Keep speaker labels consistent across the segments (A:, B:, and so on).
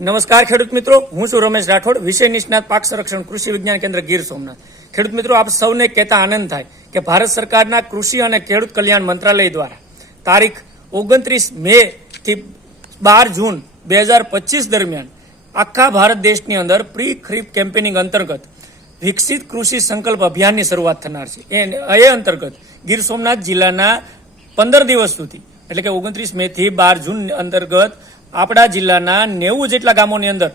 A: નમસ્કાર, ખેડૂત મિત્રો. હું છું રમેશ રાઠોડ, વિષય નિષ્ણાત, પાક સંરક્ષણ, કૃષિ વિજ્ઞાન કેન્દ્ર ગીર સોમનાથ. ખેડૂત મિત્રો, આપ સૌને કહેતા આનંદ થાય કે ભારત સરકારના કૃષિ અને ખેડૂત કલ્યાણ મંત્રાલય દ્વારા તારીખ ઓગણત્રીસ મે થી બાર જૂન બે હજાર પચીસ દરમિયાન આખા ભારત દેશની અંદર પ્રી ખરીફ કેમ્પેનિંગ અંતર્ગત વિકસિત કૃષિ સંકલ્પ અભિયાનની શરૂઆત થનાર છે. એ અંતર્ગત ગીર સોમનાથ જિલ્લાના પંદર દિવસ સુધી, એટલે કે ઓગણત્રીસ મે થી બાર જૂન અંતર્ગત આપણા જિલ્લાના નેવું જેટલા ગામોની અંદર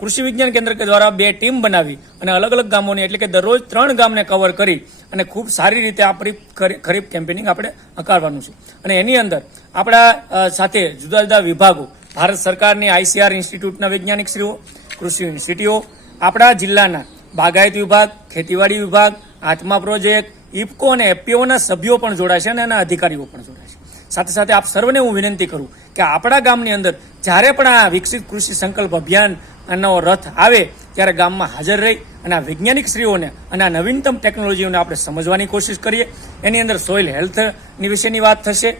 A: કૃષિ વિજ્ઞાન કેન્દ્ર દ્વારા બે ટીમ બનાવી અને અલગ અલગ ગામોની એટલે કે દરરોજ ત્રણ ગામને કવર કરી અને ખૂબ સારી રીતે આપણી ખરી- ખરીફ કેમ્પેનિંગ આપણે હકારવાનું છે. અને એની અંદર આપણા સાથે જુદા જુદા વિભાગો, ભારત સરકારની આઈસીઆર ઇન્સ્ટિટ્યૂટના વૈજ્ઞાનિકશ્રીઓ કૃષિ યુનિવર્સિટીઓ આપણા જિલ્લાના બાગાયત વિભાગ, ખેતીવાડી વિભાગ, આત્મા પ્રોજેક્ટ ઇફકો અને એફપીઓના સભ્યો પણ જોડાશે અને એના અધિકારીઓ પણ જોડાશે સાથે સાથે આપ સર્વને હું વિનંતી કરું કે આપણા ગામની અંદર જ્યારે પણ આ વિકસિત કૃષિ સંકલ્પ અભિયાનનો રથ આવે, ત્યારે ગામમાં હાજર રહી અને આ વૈજ્ઞાનિક શ્રીઓને અને આ નવીનતમ ટેકનોલોજીઓને આપણે સમજવાની કોશિશ કરીએ. એની અંદર સોઇલ હેલ્થની વિશેની વાત થશે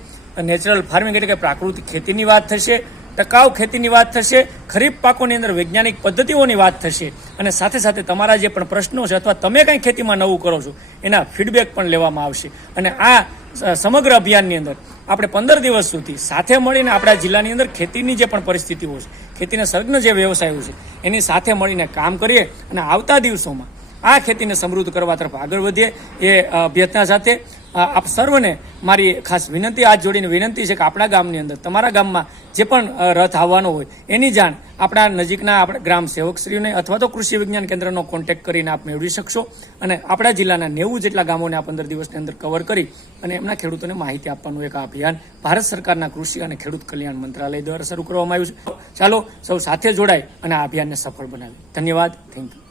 A: નેચરલ ફાર્મિંગ એટલે કે પ્રાકૃતિક ખેતીની વાત થશે, ટકાઉ ખેતીની વાત થશે, ખરીફ પાકોની અંદર વૈજ્ઞાનિક પદ્ધતિઓની વાત થશે અને સાથે સાથે તમારા જે પણ પ્રશ્નો છે અથવા તમે કંઈ ખેતીમાં નવું કરો છો, એના ફીડબેક પણ લેવામાં આવશે. અને આ સમગ્ર અભિયાનની અંદર આપણે પંદર દિવસ સુધી સાથે મળીને આપણા જિલ્લાની અંદર ખેતીની જે પણ પરિસ્થિતિઓ છે, ખેતીના સંલગ્ન જે વ્યવસાયો છે, એની સાથે મળીને કામ કરીએ અને આવતા દિવસોમાં આ ખેતીને સમૃદ્ધ કરવા તરફ આગળ વધીએ. એ અભ્યર્થના સાથે આપ સર્વને મારી ખાસ વિનંતી, હાથ જોડીને વિનંતી છે કે આપણા ગામની અંદર, તમારા ગામમાં જે પણ રથ આવવાનો હોય, એની જાણ આપણા નજીકના આપણા ગ્રામ સેવકશ્રીઓને અથવા તો કૃષિ વિજ્ઞાન કેન્દ્રનો કોન્ટેક્ટ કરીને આપ મેળવી શકશો અને આપણા જિલ્લાના નેવું જેટલા ગામોને આ પંદર દિવસની અંદર કવર કરી અને એમના ખેડૂતોને માહિતી આપવાનું એક અભિયાન ભારત સરકારના કૃષિ અને ખેડૂત કલ્યાણ મંત્રાલય દ્વારા શરૂ કરવામાં આવ્યું છે. ચાલો સૌ સાથે જોડાય અને આ અભિયાનને સફળ બનાવીએ. ધન્યવાદ. Thank you